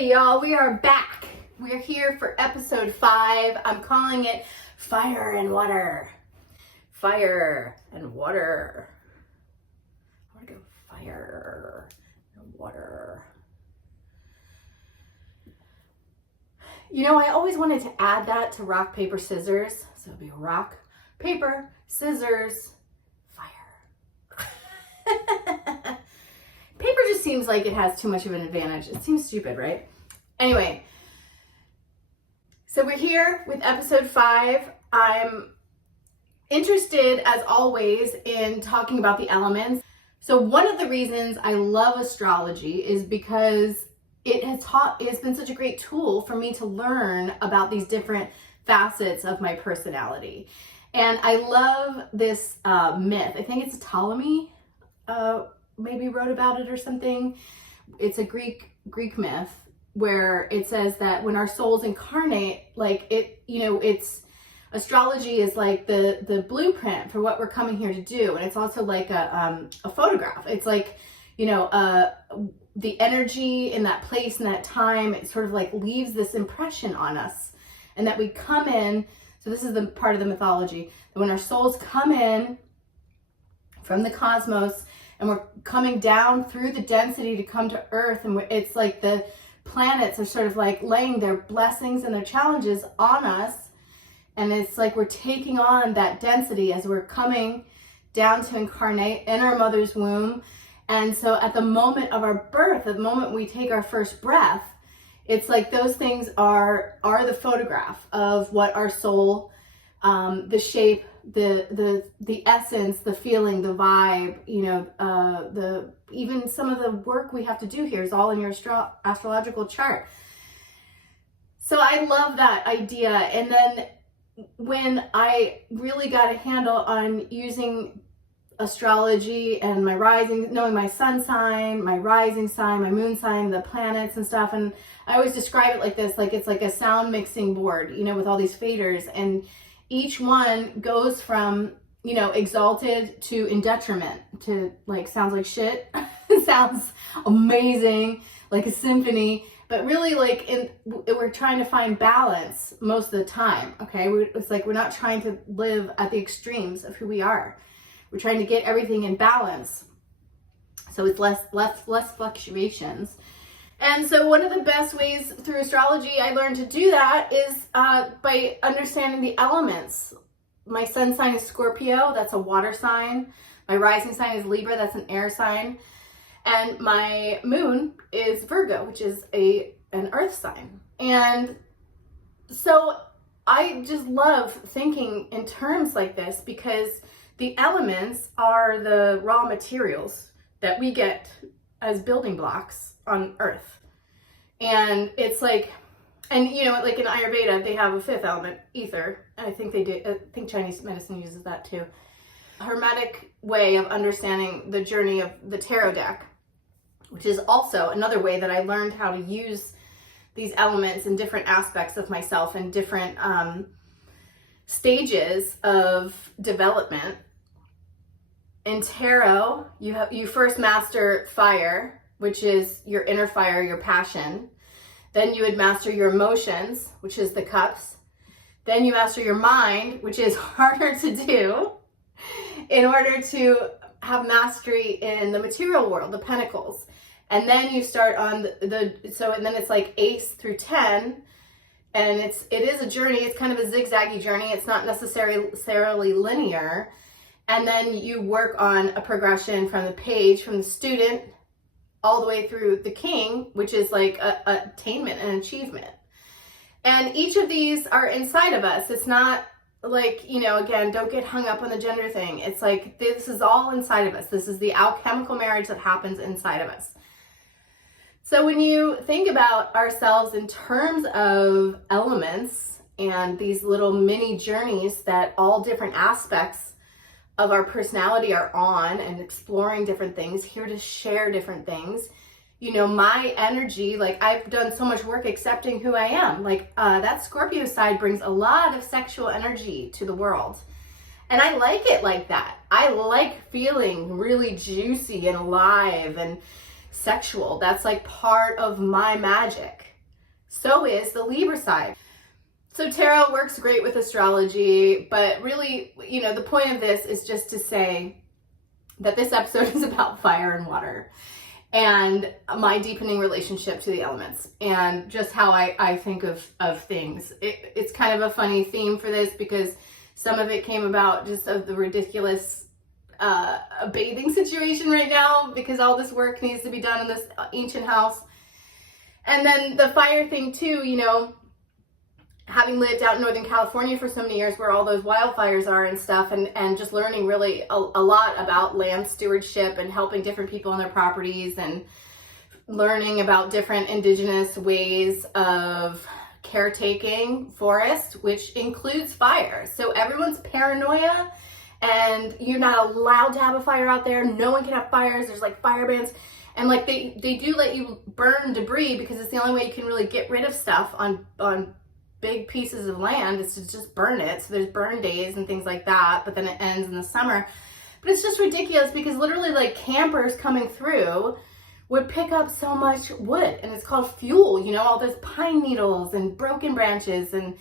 Hey y'all, we are back. We're here for episode 5. I'm calling it Fire and Water. Fire and Water. I want to go fire and water. You know, I always wanted to add that to rock, paper, scissors. So it'd be rock, paper, scissors, fire. Paper just seems like it has too much of an advantage. It seems stupid, right? Anyway, so we're here with episode 5. I'm interested, as always, in talking about the elements. So one of the reasons I love astrology is because it's been such a great tool for me to learn about these different facets of my personality. And I love this myth. I think it's Ptolemy maybe wrote about it or something. It's a Greek myth where it says that when our souls incarnate, like it's astrology is like the blueprint for what we're coming here to do. And it's also like a photograph. It's like, the energy in that place and that time, it sort of like leaves this impression on us, and that we come in. So this is the part of the mythology, that when our souls come in from the cosmos and we're coming down through the density to come to Earth, and it's like the planets are sort of like laying their blessings and their challenges on us, and it's like we're taking on that density as we're coming down to incarnate in our mother's womb. And so at the moment of our birth, at the moment we take our first breath, it's like those things are the photograph of what our soul, the shape, the essence, the feeling, the vibe, even some of the work we have to do here is all in your astrological chart. So I love that idea. And then when I really got a handle on using astrology and my rising, knowing my sun sign, my rising sign, my moon sign, the planets and stuff. And I always describe it like this, like it's like a sound mixing board, with all these faders, and each one goes from, exalted to in detriment, to like, sounds like shit. It sounds amazing, like a symphony, but really we're trying to find balance most of the time. Okay. It's like, we're not trying to live at the extremes of who we are. We're trying to get everything in balance, so it's less fluctuations. And so one of the best ways through astrology I learned to do that is by understanding the elements. My sun sign is Scorpio, that's a water sign. My rising sign is Libra, that's an air sign. And my moon is Virgo, which is an earth sign. And so I just love thinking in terms like this, because the elements are the raw materials that we get as building blocks on Earth. And it's like, and like in Ayurveda, they have a 5th element, ether. I think they do. I think Chinese medicine uses that too. A hermetic way of understanding the journey of the tarot deck, which is also another way that I learned how to use these elements in different aspects of myself and different stages of development. In tarot, you first master fire, which is your inner fire, your passion. Then you would master your emotions, which is the cups. Then you master your mind, which is harder to do, in order to have mastery in the material world, the pentacles. And then you start on and then it's like ace through 10. And it is a journey. It's kind of a zigzaggy journey. It's not necessarily linear. And then you work on a progression from the page, from the student, all the way through the king, which is like attainment and achievement. And each of these are inside of us. It's not like, again, don't get hung up on the gender thing. It's like, this is all inside of us. This is the alchemical marriage that happens inside of us. So when you think about ourselves in terms of elements and these little mini journeys that all different aspects of our personality are on, and exploring different things, here to share different things, my energy, like I've done so much work accepting who I am. Like that Scorpio side brings a lot of sexual energy to the world. And I like it like that. I like feeling really juicy and alive and sexual. That's like part of my magic. So is the Libra side. So tarot works great with astrology, but really, you know, the point of this is just to say that this episode is about fire and water and my deepening relationship to the elements and just how I think of things. It's kind of a funny theme for this because some of it came about just of the ridiculous bathing situation right now because all this work needs to be done in this ancient house. And then the fire thing too, you know, having lived out in Northern California for so many years where all those wildfires are and stuff, and just learning really a lot about land stewardship and helping different people on their properties and learning about different indigenous ways of caretaking forest, which includes fire. So everyone's paranoia and you're not allowed to have a fire out there. No one can have fires. There's like fire bans. And like they do let you burn debris because it's the only way you can really get rid of stuff on big pieces of land is to just burn it. So there's burn days and things like that, but then it ends in the summer. But it's just ridiculous because literally like campers coming through would pick up so much wood, and it's called fuel, you know, all those pine needles and broken branches and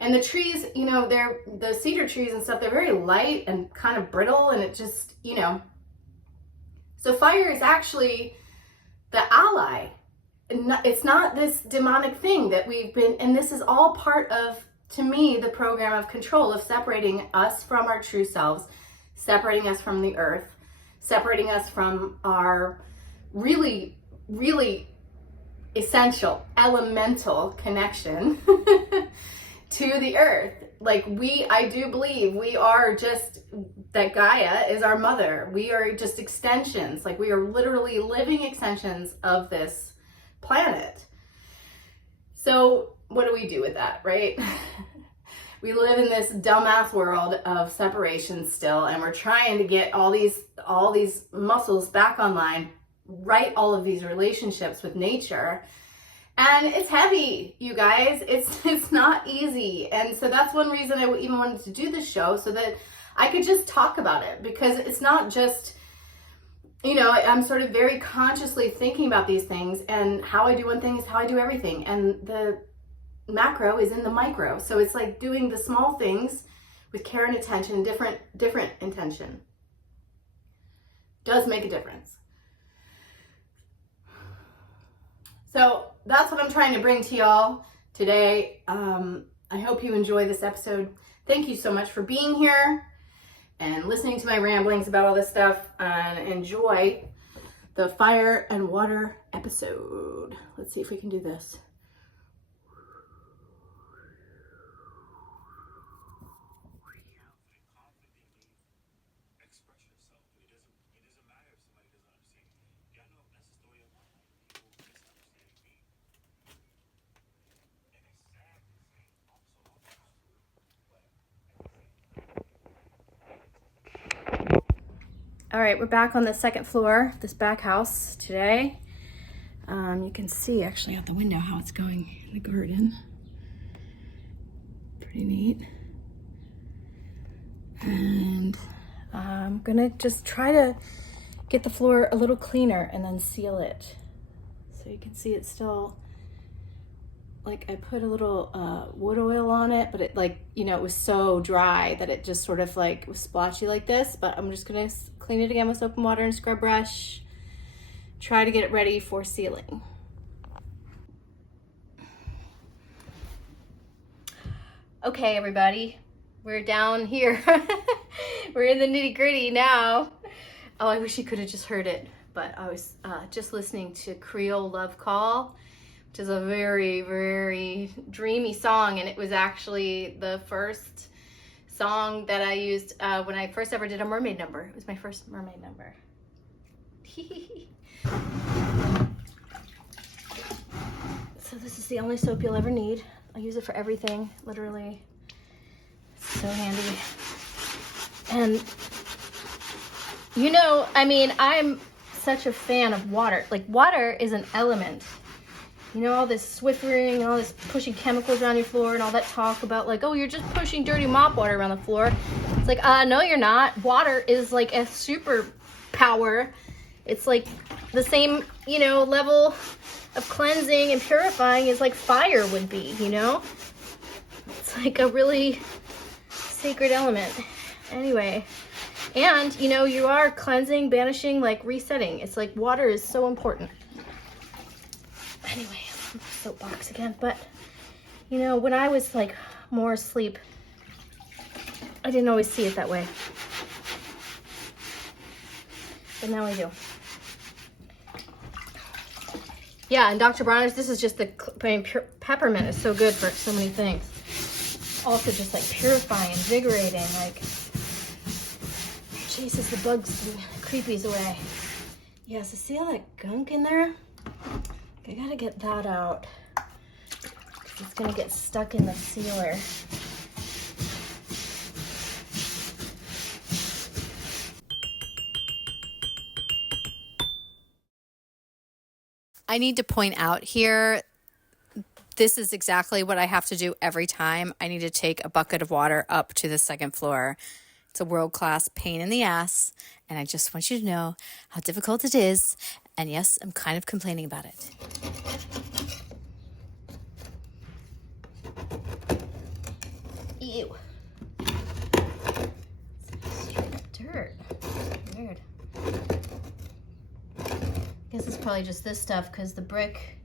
the trees, you know, the cedar trees and stuff, they're very light and kind of brittle, and it just, you know. So fire is actually the ally. It's not this demonic thing that we've been, and this is all part of, to me, the program of control, of separating us from our true selves, separating us from the earth, separating us from our really, really essential, elemental connection to the earth. Like I do believe we are just, that Gaia is our mother. We are just extensions. Like we are literally living extensions of this planet. So what do we do with that, right? We live in this dumbass world of separation still, and we're trying to get all these muscles back online, right? All of these relationships with nature. And it's heavy, you guys. It's not easy. And so that's one reason I even wanted to do this show, so that I could just talk about it, because it's not just, you know, I'm sort of very consciously thinking about these things, and how I do one thing is how I do everything. And the macro is in the micro. So it's like doing the small things with care and attention, different intention does make a difference. So that's what I'm trying to bring to y'all today. I hope you enjoy this episode. Thank you so much for being here and listening to my ramblings about all this stuff, and enjoy the fire and water episode. Let's see if we can do this. All right, we're back on the second floor, this back house today. You can see actually out the window how it's going in the garden. Pretty neat. And I'm gonna just try to get the floor a little cleaner and then seal it. So you can see it's still, like I put a little wood oil on it, but it, like, you know, it was so dry that it just sort of like was splotchy like this. But I'm just gonna clean it again with soap and water and scrub brush. Try to get it ready for sealing. Okay, everybody, we're down here. We're in the nitty gritty now. Oh, I wish you could have just heard it, but I was just listening to Creole Love Call, which is a very, very dreamy song, and it was actually the first song that I used when I first ever did a mermaid number. It was my first mermaid number. So this is the only soap you'll ever need. I use it for everything, literally. It's so handy. And you know, I mean, I'm such a fan of water. Like, water is an element. You know, all this Swiffering, all this pushing chemicals around your floor, and all that talk about like, oh, you're just pushing dirty mop water around the floor. It's like, no, you're not. Water is like a super power. It's like the same, you know, level of cleansing and purifying is like fire would be, you know? It's like a really sacred element. Anyway, and you know, you are cleansing, banishing, like resetting. It's like water is so important. Anyway, soapbox again, but you know, when I was like more asleep, I didn't always see it that way. But now I do. Yeah, and Dr. Bronner's, this is just the, peppermint is so good for so many things. Also just like purifying, invigorating, like, chases the bugs and creepies away. Yeah, so see all that gunk in there? I gotta get that out. It's gonna get stuck in the sealer. I need to point out here, this is exactly what I have to do every time. I need to take a bucket of water up to the second floor. It's a world-class pain in the ass, and I just want you to know how difficult it is. And yes, I'm kind of complaining about it. Ew. Straight up dirt. Weird. I guess it's probably just this stuff because the brick,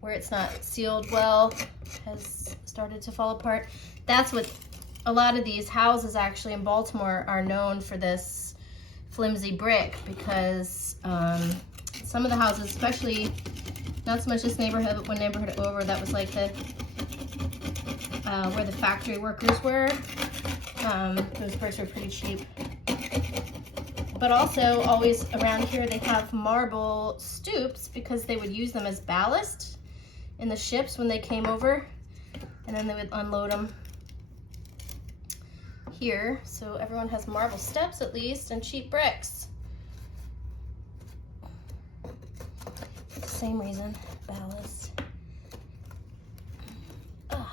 where it's not sealed well, has started to fall apart. That's what a lot of these houses actually in Baltimore are known for, this flimsy brick, because some of the houses, especially not so much this neighborhood, but one neighborhood over, that was like the where the factory workers were. Those bricks were pretty cheap. But also, always around here, they have marble stoops because they would use them as ballast in the ships when they came over, and then they would unload them here. So everyone has marble steps at least, and cheap bricks. Same reason, ballast. Ugh.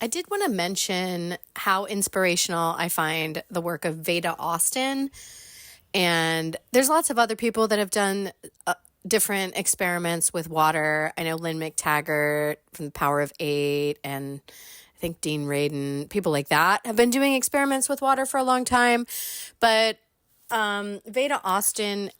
I did want to mention how inspirational I find the work of Veda Austin. And there's lots of other people that have done different experiments with water. I know Lynn McTaggart from The Power of Eight, and I think Dean Radin, people like that have been doing experiments with water for a long time. But Veda Austin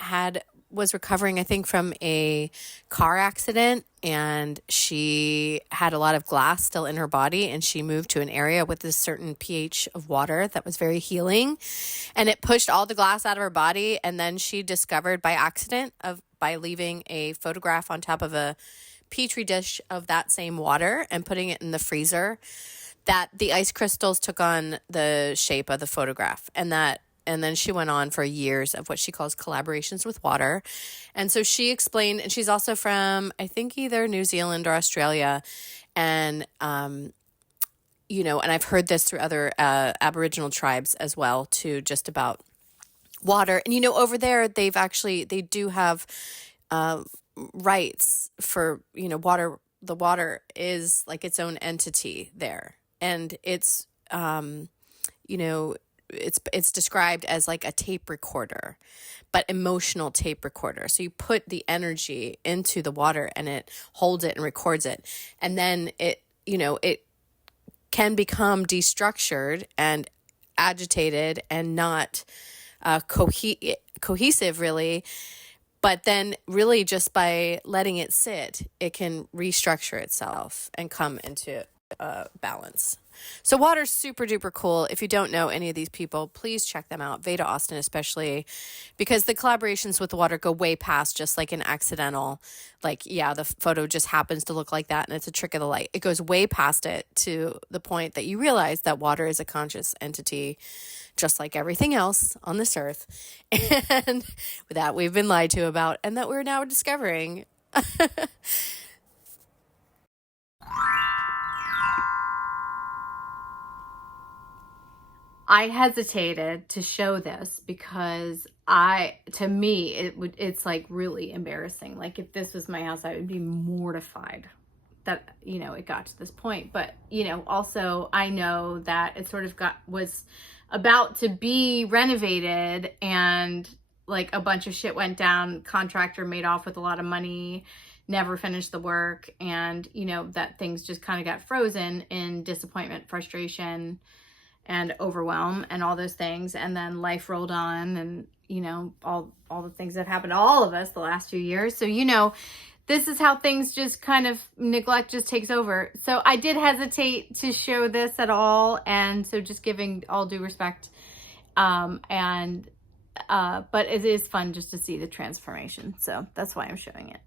was recovering, I think, from a car accident, and she had a lot of glass still in her body, and she moved to an area with this certain pH of water that was very healing, and it pushed all the glass out of her body. And then she discovered by accident, by leaving a photograph on top of a petri dish of that same water and putting it in the freezer, that the ice crystals took on the shape of the photograph, and then she went on for years of what she calls collaborations with water. And so she explained, and she's also from, I think, either New Zealand or Australia. And, you know, and I've heard this through other Aboriginal tribes as well, too, just about water. And, you know, over there, they do have rights for, you know, water. The water is like its own entity there. And it's, you know, it's described as like a tape recorder, but emotional tape recorder. So you put the energy into the water and it holds it and records it. And then it, you know, it can become destructured and agitated and not cohesive really. But then really just by letting it sit, it can restructure itself and come into balance. So water's super duper cool. If you don't know any of these people, please check them out. Veda Austin especially, because the collaborations with water go way past just like an accidental, like, yeah, the photo just happens to look like that and it's a trick of the light. It goes way past it to the point that you realize that water is a conscious entity, just like everything else on this earth. And that we've been lied to about and that we're now discovering. I hesitated to show this because to me, it's like really embarrassing. Like if this was my house, I would be mortified that, you know, it got to this point. But, you know, also I know that it sort of was about to be renovated, and like a bunch of shit went down. Contractor made off with a lot of money, never finished the work. And, you know, that things just kind of got frozen in disappointment, frustration, and overwhelm and all those things. And then life rolled on, and, you know, all the things that happened to all of us the last few years. So, you know, this is how things just kind of, neglect just takes over. So I did hesitate to show this at all. And so just giving all due respect. But it is fun just to see the transformation. So that's why I'm showing it.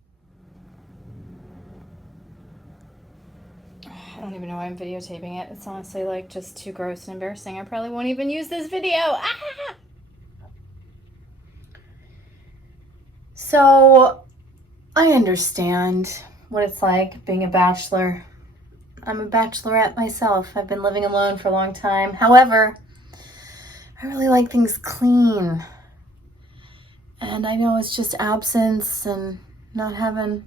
I don't even know why I'm videotaping it. It's honestly like just too gross and embarrassing. I probably won't even use this video. Ah! So I understand what it's like being a bachelor. I'm a bachelorette myself. I've been living alone for a long time. However, I really like things clean. And I know it's just absence and not having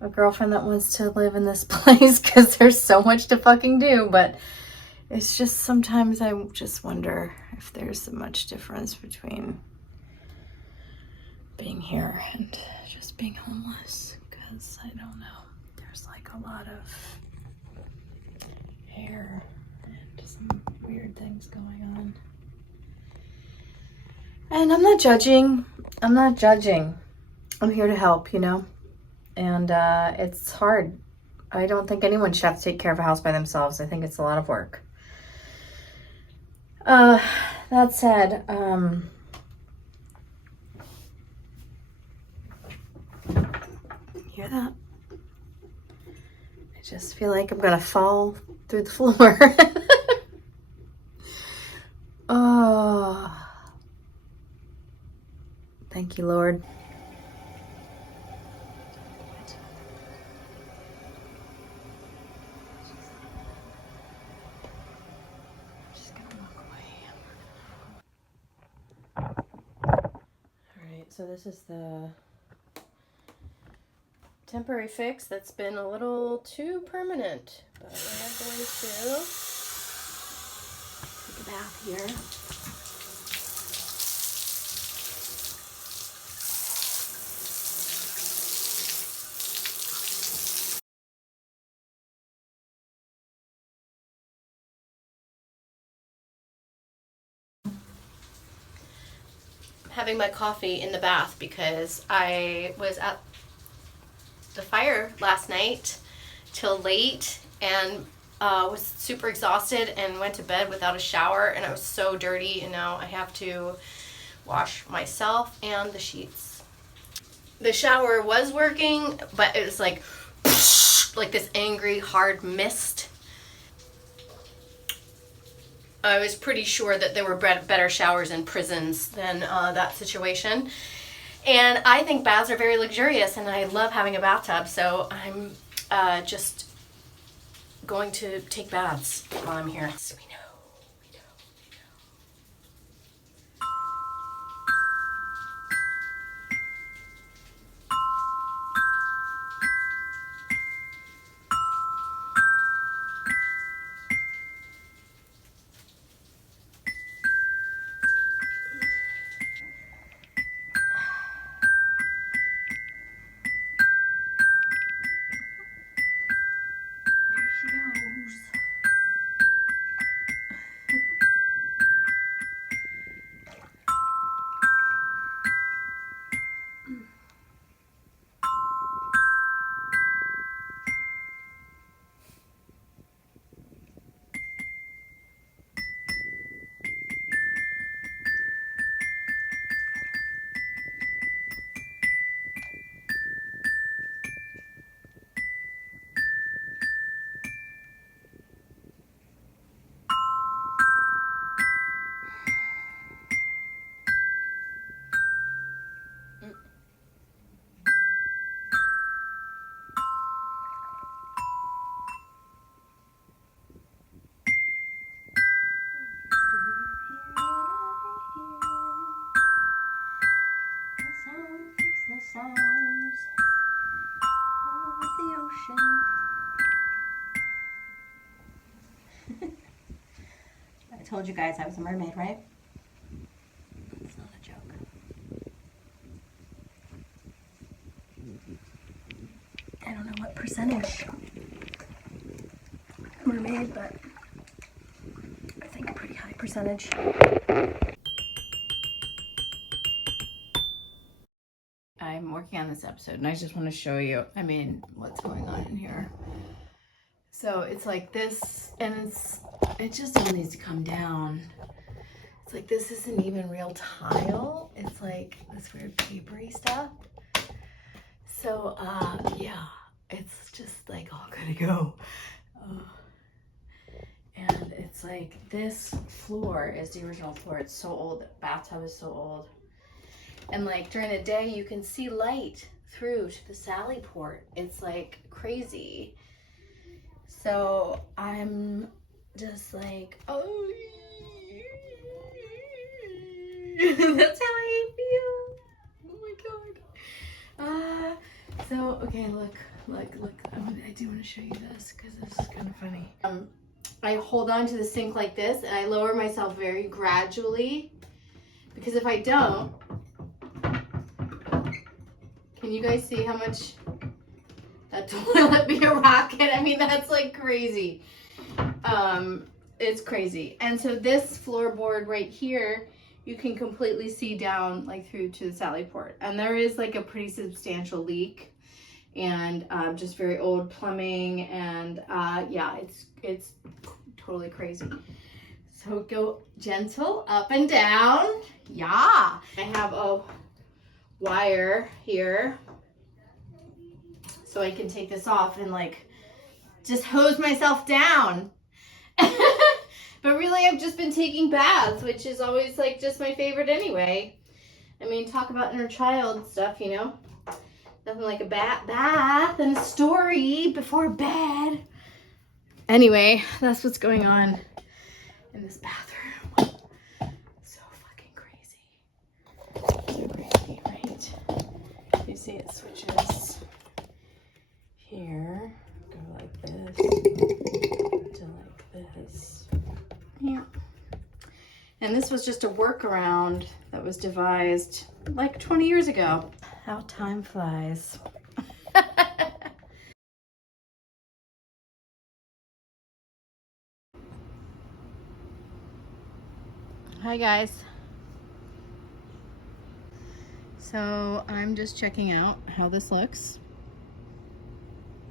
a girlfriend that wants to live in this place because there's so much to fucking do. But it's just sometimes I just wonder if there's much difference between being here and just being homeless, because I don't know. There's like a lot of hair and some weird things going on. And I'm not judging. I'm here to help, you know? And it's hard. I don't think anyone should have to take care of a house by themselves. I think it's a lot of work. That said, hear that? I just feel like I'm gonna fall through the floor. Oh, thank you, Lord. Just gonna walk away. All right, so this is the temporary fix that's been a little too permanent, but we are going to take a bath here. Having my coffee in the bath because I was at the fire last night till late and was super exhausted and went to bed without a shower, and I was so dirty, and now I have to wash myself and the sheets. The shower was working, but it was like this angry hard mist. I was pretty sure that there were better showers in prisons than that situation. And I think baths are very luxurious, and I love having a bathtub, so I'm just going to take baths while I'm here. So we know. There she goes. ocean. I told you guys I was a mermaid, right? It's not a joke. I don't know what percentage mermaid, but I think a pretty high percentage. I'm working on this episode and I just want to show you, I mean, what's going on in here. So it's like this, and it just all needs to come down. It's like this isn't even real tile. It's like this weird papery stuff. So yeah, it's just like all gotta go. And it's like this floor is the original floor. It's so old. The bathtub is so old. And like during the day, you can see light through to the sally port. It's like crazy. So I'm just like, oh, that's how I feel. Oh my God. So, okay, look. I do want to show you this because this is kind of funny. I hold on to the sink like this and I lower myself very gradually, because if I don't, can you guys see how much that toilet be a rocket? I mean, that's like crazy. It's crazy. And so this floorboard right here, you can completely see down like through to the sally port. And there is like a pretty substantial leak, and just very old plumbing, and yeah, it's totally crazy. So go gentle up and down. Yeah. I have a wire here so I can take this off and like just hose myself down. But really, I've just been taking baths, which is always like just my favorite anyway. I mean, talk about inner child stuff, you know? Nothing like a bath and a story before bed. Anyway, that's what's going on in this bathroom. So fucking crazy. So crazy, right? You see it switches here. Go like this to like this. Yeah. And this was just a workaround that was devised like 20 years ago. How time flies. Hi guys. So I'm just checking out how this looks.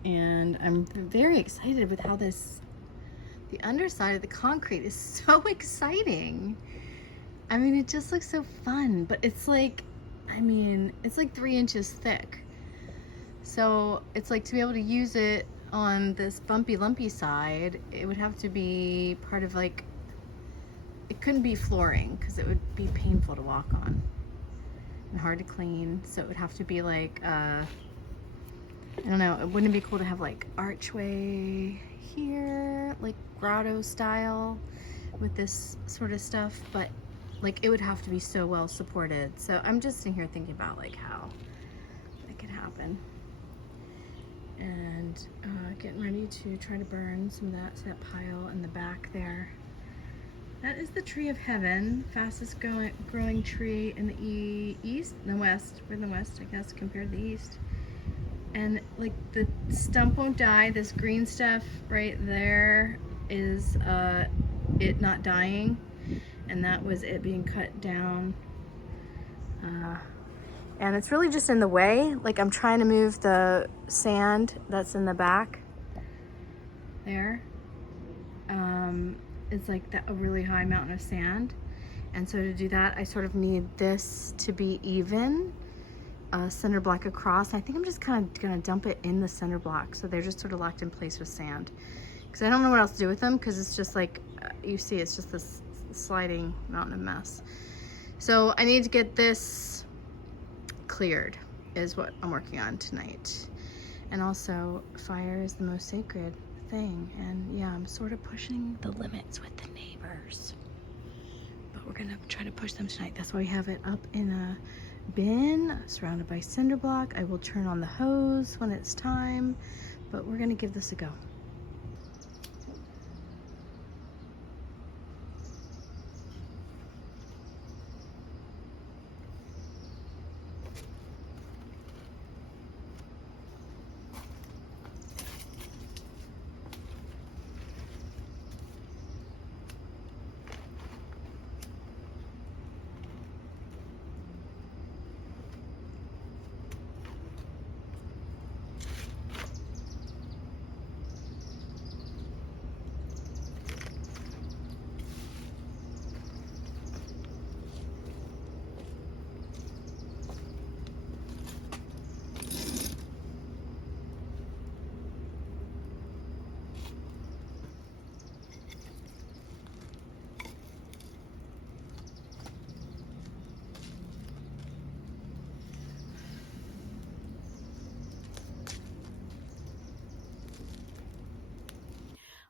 And I'm very excited with how the underside of the concrete is so exciting. I mean, it just looks so fun, but it's like, I mean, it's like 3 inches thick. So it's like, to be able to use it on this bumpy lumpy side, it would have to be part of like, it couldn't be flooring because it would be painful to walk on and hard to clean. So it would have to be like, I don't know, it wouldn't be cool to have like archway here, like grotto style with this sort of stuff, but like it would have to be so well supported. So I'm just sitting here thinking about like how that could happen, and getting ready to try to burn some of that pile in the back there. That is the tree of heaven, fastest growing tree in the west. We're in the west, I guess, compared to the east. And like the stump won't die. This green stuff right there is it not dying, and that was it being cut down. And it's really just in the way. Like I'm trying to move the sand that's in the back there. It's like a really high mountain of sand, and so to do that I sort of need this to be even, center block across. I think I'm just kind of gonna dump it in the center block so they're just sort of locked in place with sand, because I don't know what else to do with them, because it's just like you see, it's just this sliding mountain of mess. So I need to get this cleared is what I'm working on tonight. And also, fire is the most sacred thing, and yeah, I'm sort of pushing the limits with the neighbors, but we're gonna try to push them tonight. That's why we have it up in a bin surrounded by cinder block. I will turn on the hose when it's time, but we're gonna give this a go.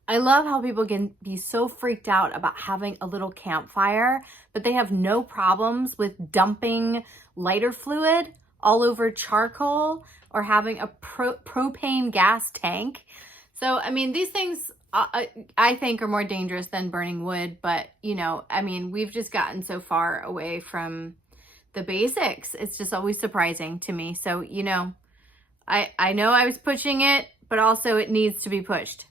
I love how people can be so freaked out about having a little campfire, but they have no problems with dumping lighter fluid all over charcoal or having a propane gas tank. So, I mean, these things I think are more dangerous than burning wood, but you know, I mean, we've just gotten so far away from the basics. It's just always surprising to me. So, you know, I know I was pushing it, but also it needs to be pushed.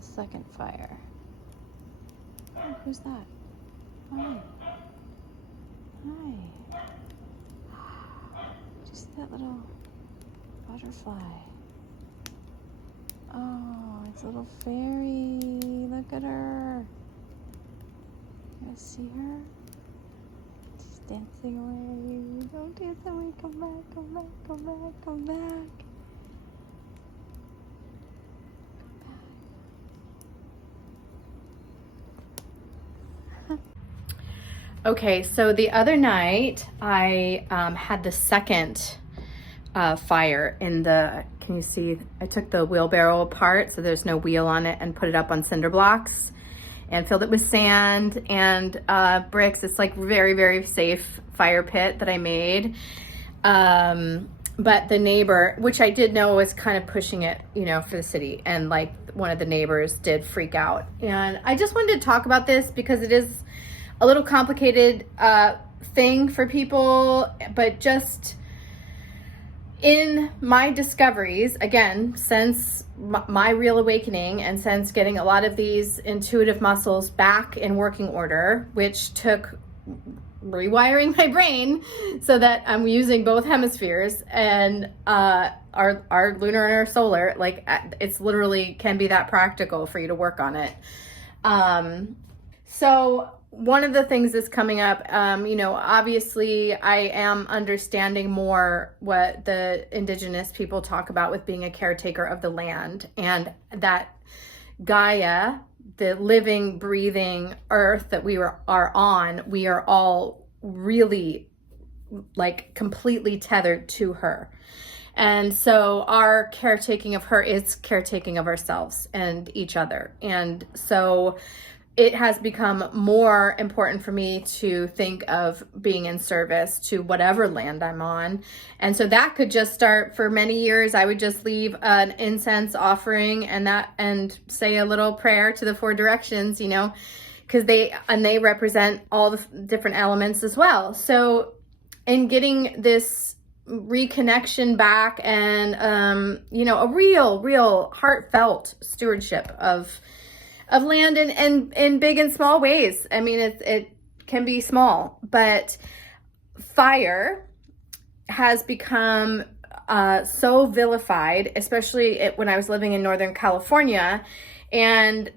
Second fire. Oh, who's that? Hi. Hi. Just that little butterfly. Oh, it's a little fairy. Look at her. You guys see her? She's dancing away. Don't dance away. Come back, come back, come back, come back. Okay, so the other night I had the second fire in the, can you see, I took the wheelbarrow apart so there's no wheel on it and put it up on cinder blocks and filled it with sand and bricks. It's like very, very safe fire pit that I made. But the neighbor, which I did know was kind of pushing it, you know, for the city, and like one of the neighbors did freak out. And I just wanted to talk about this because it is a little complicated thing for people, but just in my discoveries, again, since my real awakening and since getting a lot of these intuitive muscles back in working order, which took rewiring my brain so that I'm using both hemispheres and our lunar and our solar, like it's literally can be that practical for you to work on it. So one of the things that's coming up, you know, obviously I am understanding more what the indigenous people talk about with being a caretaker of the land, and that Gaia, the living, breathing earth that we are on, we are all really like completely tethered to her. And so our caretaking of her is caretaking of ourselves and each other. And so it has become more important for me to think of being in service to whatever land I'm on. And so that could just start. For many years, I would just leave an incense offering and say a little prayer to the four directions, you know, because they represent all the different elements as well. So in getting this reconnection back and, you know, a real heartfelt stewardship of land in big and small ways. I mean, it can be small, but fire has become so vilified, especially when I was living in Northern California, and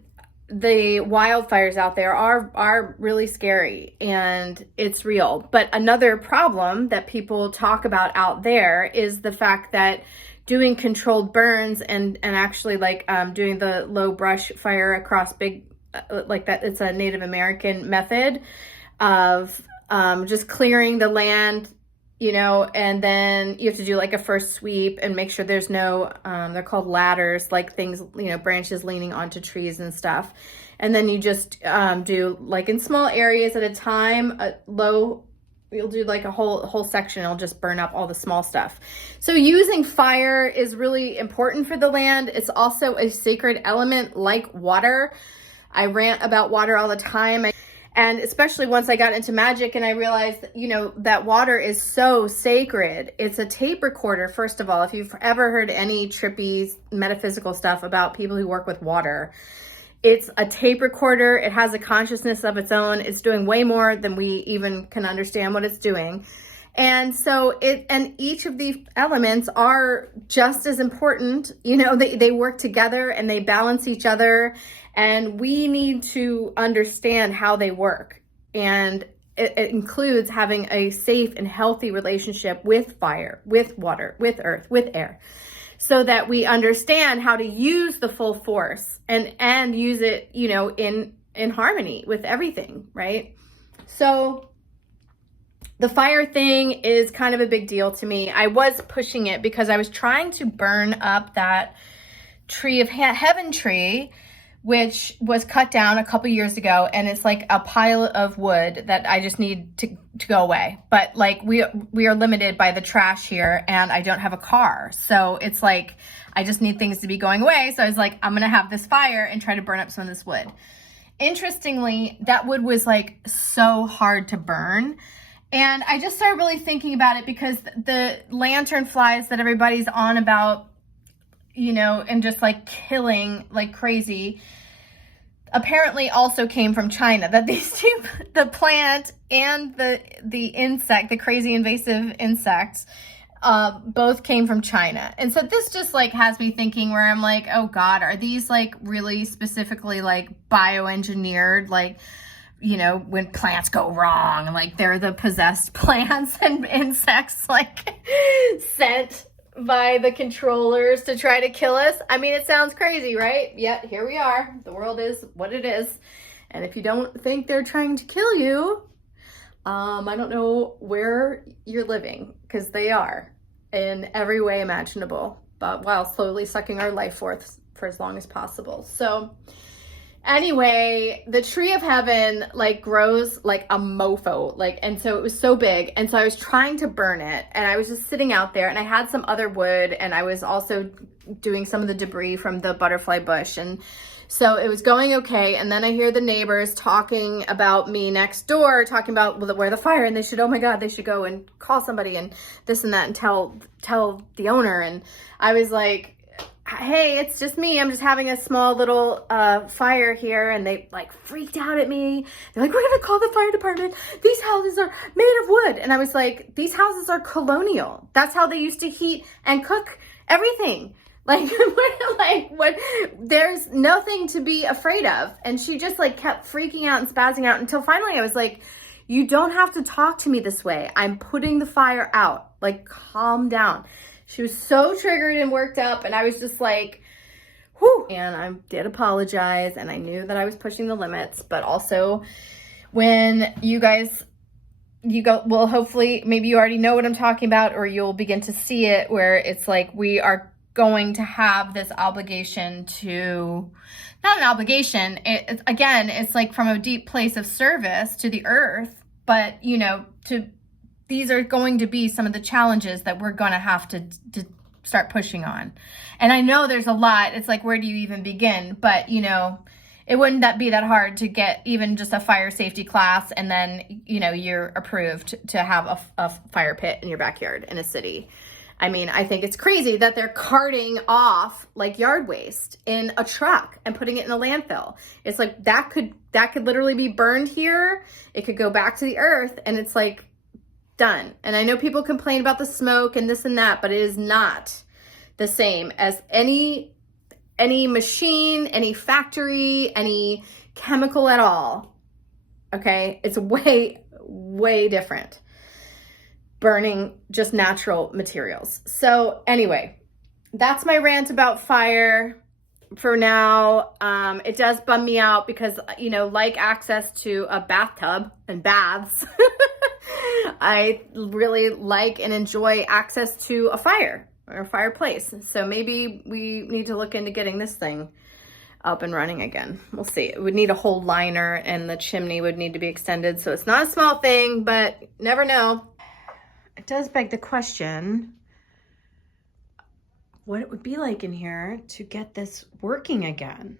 the wildfires out there are really scary and it's real. But another problem that people talk about out there is the fact that doing controlled burns and actually like doing the low brush fire across big, like that, it's a Native American method of just clearing the land, you know, and then you have to do like a first sweep and make sure there's no, they're called ladders, like things, you know, branches leaning onto trees and stuff. And then you just do like in small areas at a time, you'll do like a whole section. It'll just burn up all the small stuff. So using fire is really important for the land. It's also a sacred element like water. I rant about water all the time. And especially once I got into magic and I realized, that water is so sacred. It's a tape recorder, first of all. If you've ever heard any trippy metaphysical stuff about people who work with water, it's a tape recorder. It has a consciousness of its own. It's doing way more than we even can understand what it's doing. And so each of the elements are just as important. They work together and they balance each other. And we need to understand how they work. And it includes having a safe and healthy relationship with fire, with water, with earth, with air, so that we understand how to use the full force and use it, in harmony with everything, right? So the fire thing is kind of a big deal to me. I was pushing it because I was trying to burn up that tree of heaven tree, which was cut down a couple years ago, and it's like a pile of wood that I just need to go away. But like we are limited by the trash here, and I don't have a car, so it's like I just need things to be going away. So I was like, I'm gonna have this fire and try to burn up some of this wood. Interestingly, that wood was like so hard to burn. And I just started really thinking about it because the lanternflies that everybody's on about, and just like killing like crazy, apparently also came from China. That these two, the plant and the insect, the crazy invasive insects, both came from China. And so this just like has me thinking where I'm like, oh God, are these like really specifically like bioengineered, like, when plants go wrong, like they're the possessed plants and insects like sent by the controllers to try to kill us? I mean, it sounds crazy, right? Yet here we are. The world is what it is. And if you don't think they're trying to kill you, I don't know where you're living, because they are in every way imaginable, but while slowly sucking our life forth for as long as possible. So anyway, the tree of heaven like grows like a mofo, and so it was so big. And so I was trying to burn it, and I was just sitting out there, and I had some other wood, and I was also doing some of the debris from the butterfly bush. And so it was going okay. And then I hear the neighbors talking about me next door, talking about where the fire, and they should, oh my God, they should go and call somebody and this and that and tell the owner. And I was like, hey, it's just me. I'm just having a small little fire here. And they like freaked out at me. They're like, we're going to call the fire department. These houses are made of wood. And I was like, these houses are colonial. That's how they used to heat and cook everything. Like, what? There's nothing to be afraid of. And she just like kept freaking out and spazzing out until finally I was like, you don't have to talk to me this way. I'm putting the fire out. Like, calm down. She was so triggered and worked up, and I was just like, whew. And I did apologize, and I knew that I was pushing the limits, but also when you go, well, hopefully, maybe you already know what I'm talking about, or you'll begin to see it, where it's like we are going to have this obligation to, not an obligation, it's like from a deep place of service to the earth, but, these are going to be some of the challenges that we're going to have to start pushing on. And I know there's a lot. It's like, where do you even begin? But, it wouldn't be that hard to get even just a fire safety class, and then, you're approved to have a fire pit in your backyard in a city. I mean, I think it's crazy that they're carting off like yard waste in a truck and putting it in a landfill. It's like that could literally be burned here. It could go back to the earth, and it's like, done. And I know people complain about the smoke and this and that, but it is not the same as any machine, any factory, any chemical at all. Okay? It's way, way different. Burning just natural materials. So anyway, that's my rant about fire for now. It does bum me out because, like access to a bathtub and baths, I really like and enjoy access to a fire or a fireplace. So maybe we need to look into getting this thing up and running again. We'll see. It would need a whole liner and the chimney would need to be extended. So it's not a small thing, but never know. It does beg the question what it would be like in here to get this working again.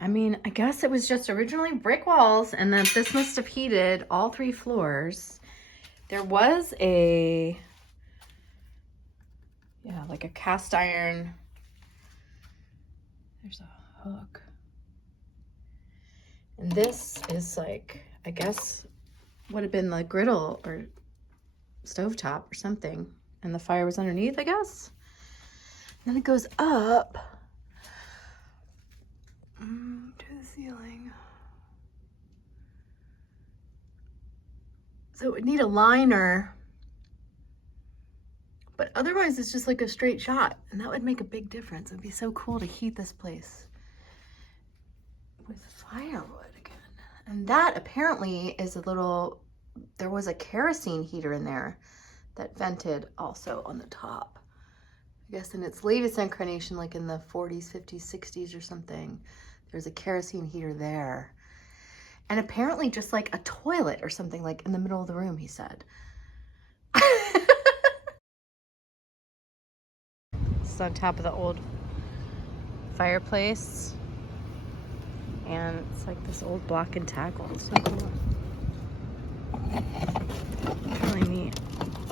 I mean, I guess it was just originally brick walls and then this must have heated all 3 floors. There was a, yeah, like a cast iron. There's a hook. And this is like, I guess, would have been the griddle or stovetop or something. And the fire was underneath, I guess. Then it goes up to the ceiling. So it would need a liner. But otherwise it's just like a straight shot. And that would make a big difference. It'd be so cool to heat this place with firewood again. And that apparently is a little, there was a kerosene heater in there that vented also on the top. I guess in its latest incarnation, like in the 40s, 50s, 60s or something, there's a kerosene heater there. And apparently just like a toilet or something like in the middle of the room, he said. It's on top of the old fireplace. And it's like this old block and tackle. It's so cool. Really neat.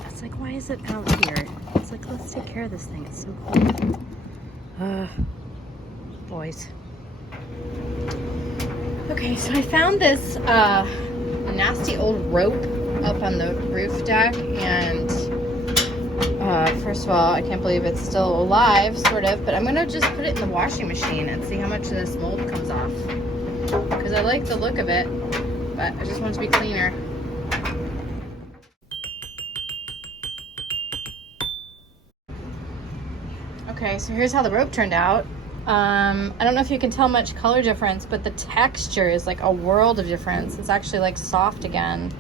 It's like, why is it out here? It's like, let's take care of this thing. It's so cool. Boys. Okay, so I found this nasty old rope up on the roof deck, and first of all, I can't believe it's still alive, sort of, but I'm gonna just put it in the washing machine and see how much of this mold comes off. Because I like the look of it, but I just want it to be cleaner. Okay, so here's how the rope turned out. I don't know if you can tell much color difference, but the texture is like a world of difference. It's actually like soft again.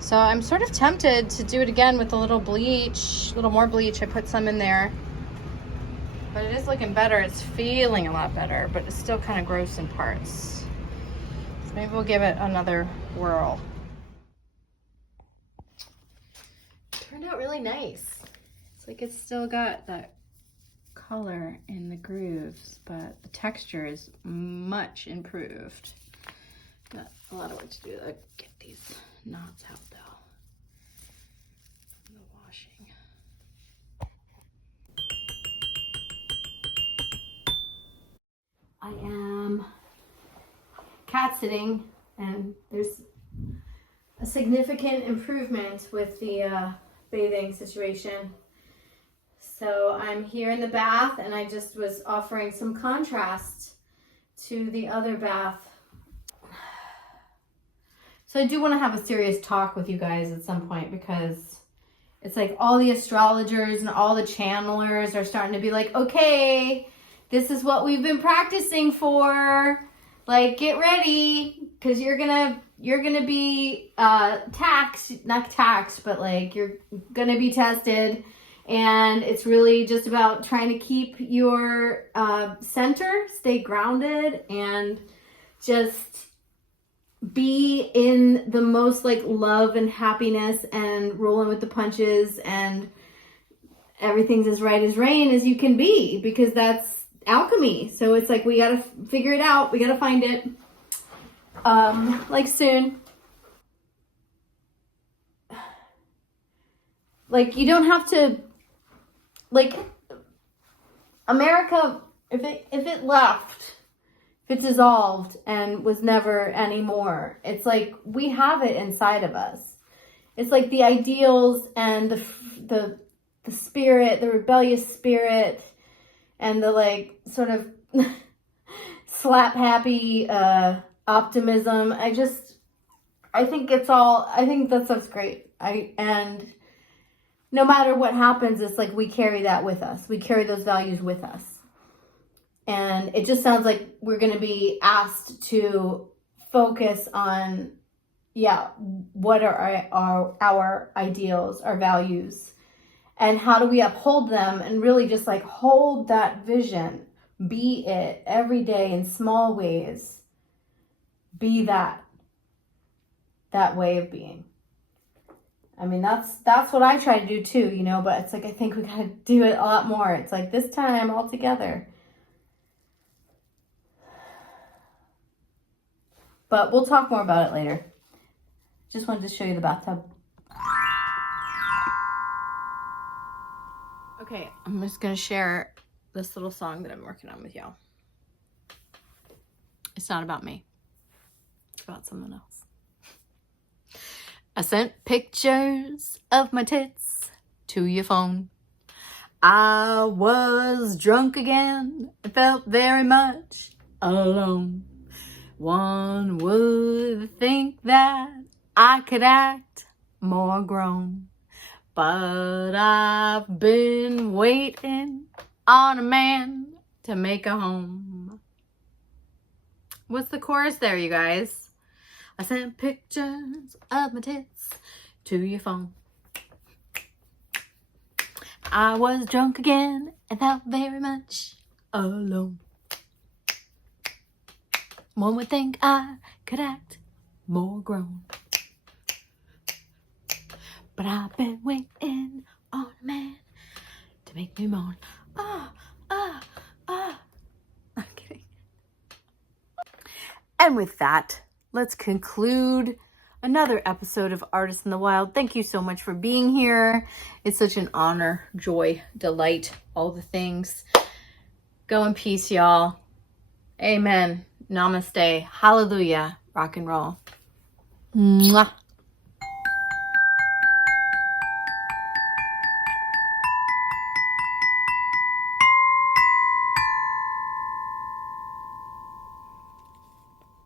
So I'm sort of tempted to do it again with a little bleach, a little more bleach. I put some in there, but it is looking better. It's feeling a lot better, but it's still kind of gross in parts. So maybe we'll give it another whirl. Turned out really nice. It's like it's still got that color in the grooves, but the texture is much improved. Got a lot of work to do to get these knots out though. From the washing. I am cat sitting, and there's a significant improvement with the bathing situation. So I'm here in the bath, and I just was offering some contrast to the other bath. So I do want to have a serious talk with you guys at some point, because it's like all the astrologers and all the channelers are starting to be like, okay, this is what we've been practicing for. Like, get ready, because you're gonna be taxed, not taxed, but like you're gonna be tested. And it's really just about trying to keep your center, stay grounded, and just be in the most like love and happiness and rolling with the punches, and everything's as right as rain as you can be, because that's alchemy. So it's like we gotta figure it out. We gotta find it like soon. Like, you don't have to, like, America, if it left, if it dissolved and was never anymore, it's like we have it inside of us. It's like the ideals and the spirit, the rebellious spirit, and the like sort of slap happy optimism. I think that stuff's great. And no matter what happens, it's like we carry that with us. We carry those values with us. And it just sounds like we're going to be asked to focus on, what are our ideals, our values, and how do we uphold them, and really just like hold that vision Be it every day in small ways. Be that way of being. I mean, that's what I try to do too, you know, but it's like, I think we gotta do it a lot more. It's like this time all together. But we'll talk more about it later. Just wanted to show you the bathtub. Okay, I'm just gonna share this little song that I'm working on with y'all. It's not about me. It's about someone else. I sent pictures of my tits to your phone. I was drunk again and felt very much alone. One would think that I could act more grown, but I've been waiting on a man to make a home. What's the chorus there, you guys? I sent pictures of my tits to your phone. I was drunk again and felt very much alone. One would think I could act more grown, but I've been waiting on a man to make me moan. I'm kidding. And with that, let's conclude another episode of Artists in the Wild. Thank you so much for being here. It's such an honor, joy, delight, all the things. Go in peace, y'all. Amen. Namaste. Hallelujah. Rock and roll. Mwah.